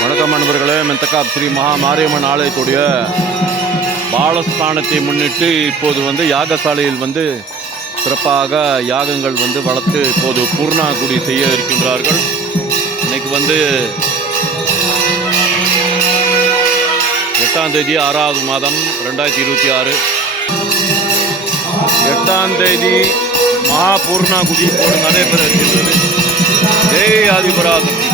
வணக்கம் நண்பர்களே. மெந்தக்காப் ஸ்ரீ மகா மாரியம்மன் ஆலயத்துடைய பாலஸ்தானத்தை முன்னிட்டு இப்போது யாகசாலையில் சிறப்பாக யாகங்கள் வளர்த்து இப்போது பூர்ணாகுடி செய்ய இருக்கின்றார்கள். இன்னைக்கு 8ஆம் தேதி 6வது மாதம் 2026 8ஆம் தேதி மகா பூர்ணாகுடி இப்போது நடைபெற இருக்கின்றது. ஜெய் ஆதிபராசக்தி.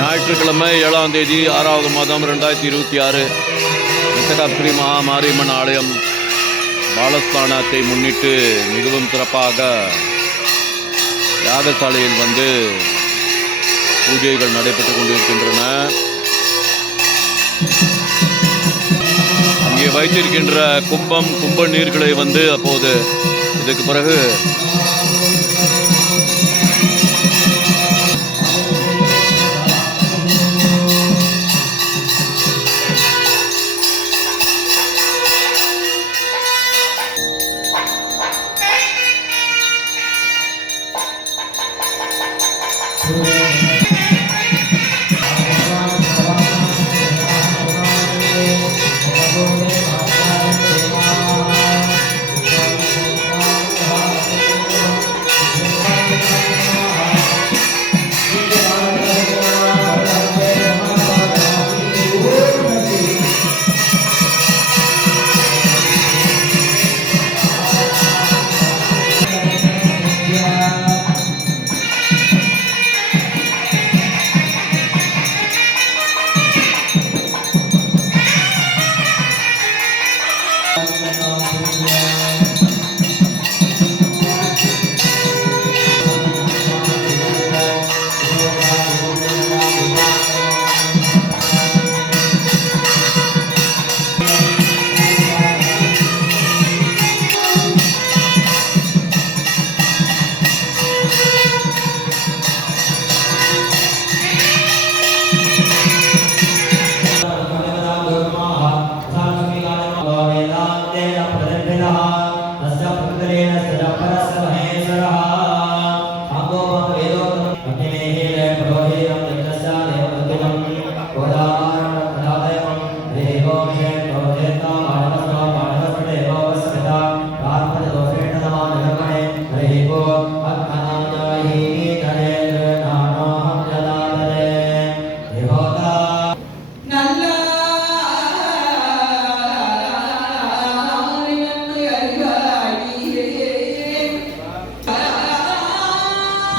ஞாயிற்றுக்கிழமை 7ஆம் தேதி 6வது மாதம் 2026 மெந்தக்காப் ஸ்ரீ மகா மாரியம்மன் ஆலயம் பாலஸ்தானத்தை முன்னிட்டு மிகவும் சிறப்பாக யாகசாலையில் பூஜைகள் நடைபெற்றுக் கொண்டிருக்கின்றன. இங்கே வைத்திருக்கின்ற கும்ப நீர்களை அப்போது இதுக்கு பிறகு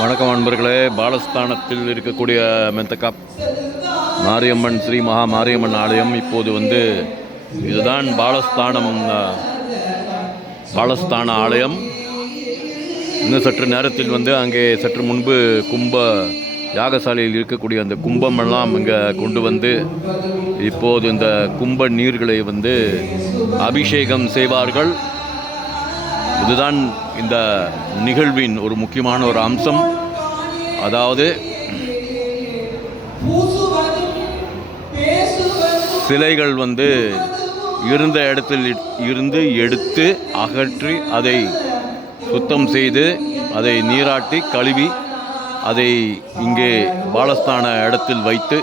வணக்கம் நண்பர்களே. பாலஸ்தானத்தில் இருக்கக்கூடிய மெந்தக்காப் மாரியம்மன் ஸ்ரீ மகா மாரியம்மன் ஆலயம் இப்போது இதுதான் பாலஸ்தான ஆலயம். இன்னும் சற்று நேரத்தில் அங்கே சற்று முன்பு யாகசாலையில் இருக்கக்கூடிய அந்த கும்பமெல்லாம் இங்கே கொண்டு இப்போது இந்த கும்ப நீர்களை அபிஷேகம் செய்வார்கள். இதுதான் இந்த நிகழ்வின் ஒரு முக்கியமான ஒரு அம்சம். அதாவது சிலைகள் இருந்த இடத்தில் இருந்து எடுத்து அகற்றி அதை சுத்தம் செய்து அதை நீராட்டி கழுவி அதை இங்கே பாலஸ்தான இடத்தில் வைத்து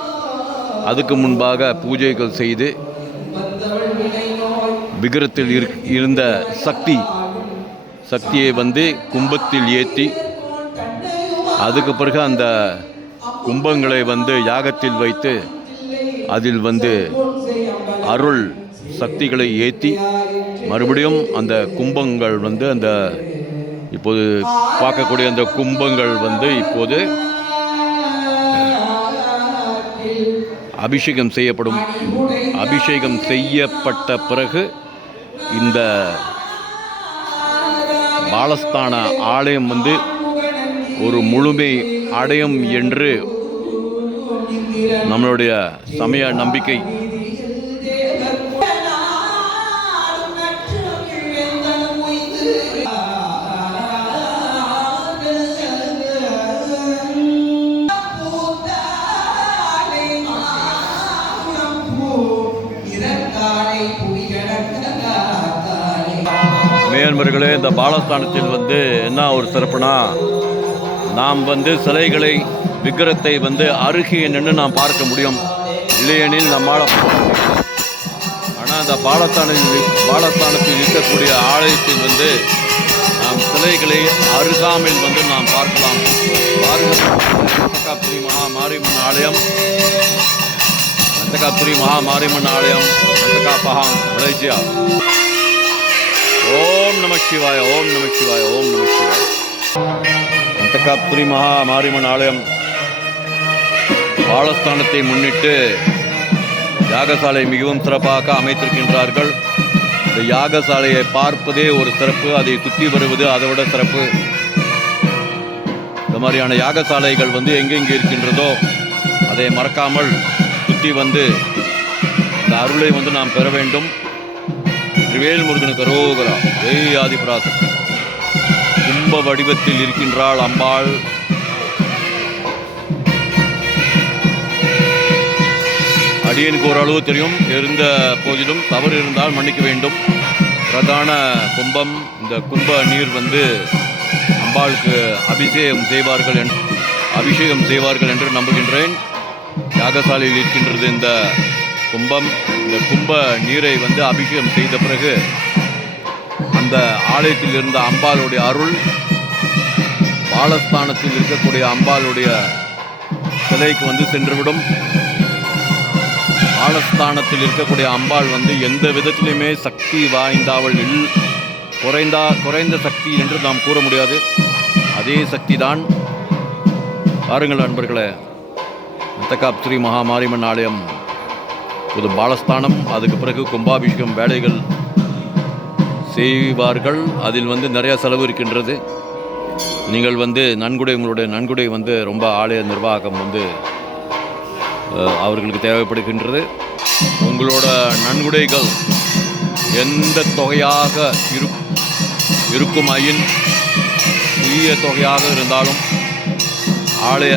அதுக்கு முன்பாக பூஜைகள் செய்து விக்கிரத்தில் இருந்த சக்தியை கும்பத்தில் ஏற்றி அதுக்கு பிறகு அந்த கும்பங்களை யாகத்தில் வைத்து அதில் அருள் சக்திகளை ஏற்றி மறுபடியும் அந்த கும்பங்கள் அந்த இப்போது பார்க்கக்கூடிய அந்த கும்பங்கள் இப்போது அபிஷேகம் செய்யப்படும். அபிஷேகம் செய்யப்பட்ட பிறகு இந்த பாலஸ்தான ஆலயம் வந்து ஒரு முழுமை அடையும் என்று நம்மளுடைய சமய நம்பிக்கை. மேன்மர்களே, இந்த பாலஸ்தானத்தில் வந்து என்ன ஒரு சிறப்புனா, நாம் வந்து சிலைகளை விக்கிரத்தை வந்து அருகே நின்று நாம் பார்க்க முடியும், இல்லையெனில் நம்மால். ஆனால் இந்த பாலஸ்தானத்தில் இருக்கக்கூடிய ஆலயத்தில் வந்து நாம் சிலைகளை அருகாமையில் வந்து நாம் பார்க்கலாம். நந்தகாபுரி மகா மாரியம்மன் ஆலயம், நந்தகாபுரி மகா மாரியம்மன் ஆலயம், நந்தகாபகம், மலேசியா. ஓம் நம சிவாய, ஓம் நம சிவாய, ஓம் நம சிவாய. நந்தகாபுரி மகா மாரியம்மன் ஆலயம் பாலஸ்தானத்தை முன்னிட்டு யாகசாலை மிகவும் சிறப்பாக அமைத்திருக்கின்றார்கள். இந்த யாகசாலையை பார்ப்பதே ஒரு சிறப்பு, அதை சுற்றி வருவது அதை விட சிறப்பு. இந்த மாதிரியான யாகசாலைகள் வந்து எங்கெங்கே இருக்கின்றதோ அதை மறக்காமல் சுற்றி வந்து இந்த அருளை வந்து நாம் பெற வேண்டும். திருவேல் முருகனுக்கு அரோகரா, ஜெய் ஆதிபராசக்தி. கும்ப வடிவத்தில் இருக்கின்றாள் அம்பாள். அடியனுக்கு ஓரளவு தெரியும், இருந்த போதிலும் தவறு இருந்தால் மன்னிக்க வேண்டும். பிரதான கும்பம், இந்த கும்ப நீர் வந்து அம்பாளுக்கு அபிஷேகம் செய்வார்கள் என்று நம்புகின்றேன். யாகசாலையில் இருக்கின்றது இந்த கும்பம். இந்த கும்ப நீரை வந்து அபிஷேகம் செய்த பிறகு அந்த ஆலயத்தில் இருந்த அம்பாளுடைய அருள் பாலஸ்தானத்தில் இருக்கக்கூடிய அம்பாளுடைய சிலைக்கு வந்து சென்றுவிடும். பாலஸ்தானத்தில் இருக்கக்கூடிய அம்பாள் வந்து எந்த விதத்திலுமே சக்தி வாய்ந்தவள், குறைந்த சக்தி என்று நாம் கூற முடியாது. அதே சக்தி தான். பாருங்கள் அன்பர்களே, நந்தகாபுரி மகா மாரியம்மன் ஆலயம் புது பாலஸ்தானம், அதுக்கு பிறகு கும்பாபிஷேகம் வேலைகள் செய்வார்கள். அதில் வந்து நிறைய செலவு இருக்கின்றது. நீங்கள் வந்து உங்களுடைய நன்கொடை வந்து ரொம்ப ஆலய நிர்வாகம் வந்து அவர்களுக்கு தேவைப்படுகின்றது. உங்களோட நன்கொடைகள் எந்த தொகையாக இருக்குமாயின், சிறிய தொகையாக இருந்தாலும் ஆலய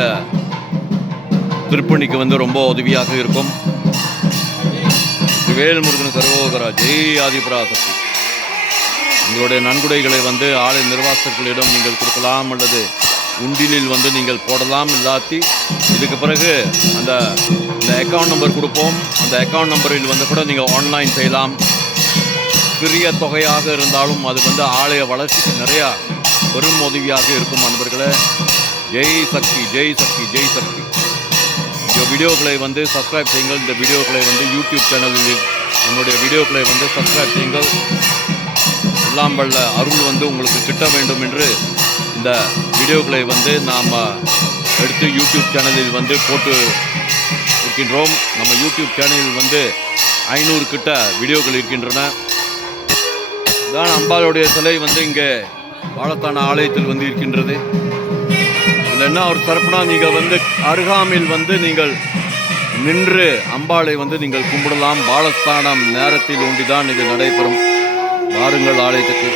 திருப்பணிக்கு வந்து ரொம்ப உதவியாக இருக்கும். வேல் முருகனுக்கு அரோகரா, ஜெய் ஆதிபராசக்தி. உங்களுடைய நன்கொடைகளை வந்து ஆலய நிர்வாகங்களிடம் நீங்கள் கொடுக்கலாம், அல்லது உண்டிலில் வந்து நீங்கள் போடலாம். இல்லாட்டி இதுக்கு பிறகு இந்த அக்கௌண்ட் நம்பர் கொடுப்போம். அந்த அக்கௌண்ட் நம்பரில் வந்து கூட நீங்கள் ஆன்லைன் செய்யலாம். சிறிய தொகையாக இருந்தாலும் அது வந்து ஆலய வளர்ச்சிக்கு நிறையா பெரும் உதவியாக இருக்கும். நண்பர்களே, ஜெய் சக்தி, ஜெய் சக்தி, ஜெய் சக்தி. இந்த வீடியோக்களை வந்து சப்ஸ்கிரைப் செய்யுங்கள். இந்த வீடியோக்களை வந்து யூடியூப் சேனலில் என்னுடைய வீடியோக்களை வந்து சப்ஸ்கிரைப் செய்யுங்கள். எல்லாம் வல்ல அருள் வந்து உங்களுக்கு கிட்ட வேண்டும் என்று இந்த வீடியோக்களை வந்து நாம் எடுத்து யூடியூப் சேனலில் வந்து போட்டு இருக்கின்றோம். நம்ம யூடியூப் சேனலில் வந்து 500 கிட்ட வீடியோக்கள் இருக்கின்றன. தான் அம்பாளுடைய சிலை வந்து இங்கே பாலஸ்தான ஆலயத்தில் வந்து இருக்கின்றது. இதில் என்ன ஒரு சிறப்புனா, நீங்கள் வந்து அருகாமையில் வந்து நீங்கள் நின்று அம்பாளை வந்து நீங்கள் கும்பிடலாம். பாலஸ்தானம் நேரத்தில் ஒன்றிதான் இது நடைபெறும். வாருங்கள் ஆலயத்துக்கு.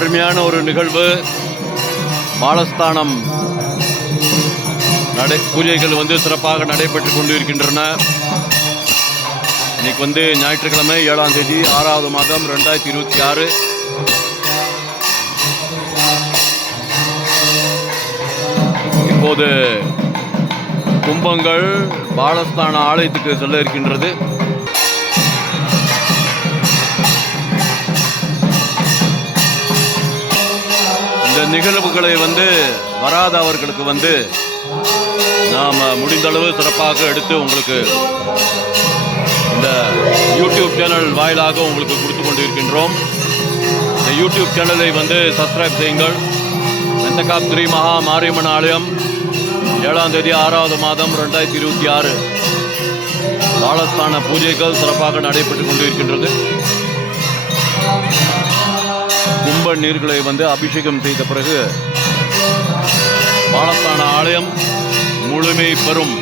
அருமையான ஒரு நிகழ்வு. பாலஸ்தானம் பூஜைகள் வந்து சிறப்பாக நடைபெற்று கொண்டு இருக்கின்றன. இன்னைக்கு வந்து ஞாயிற்றுக்கிழமை 7ஆம் தேதி 6வது மாதம் 2026. இப்போது கும்பங்கள் பாலஸ்தான ஆலயத்துக்கு செல்ல இருக்கின்றது. இந்த நிகழ்வுகளை வந்து வராதவர்களுக்கு வந்து நாம் முடிந்தளவு சிறப்பாக எடுத்து உங்களுக்கு இந்த யூடியூப் சேனல் வாயிலாக உங்களுக்கு கொடுத்து கொண்டு இருக்கின்றோம். இந்த யூடியூப் சேனலை வந்து சப்ஸ்கிரைப் செய்யுங்கள். மெந்தகாப் மகா மாரியம்மன் ஆலயம் 7ஆம் தேதி 6வது மாதம் 2026 பாலஸ்தான பூஜைகள் சிறப்பாக நடைபெற்று கொண்டு இருக்கின்றது. கும்ப நீர்களை வந்து அபிஷேகம் செய்த பிறகு பாலஸ்தான ஆலயம் முழுமை பெறும்.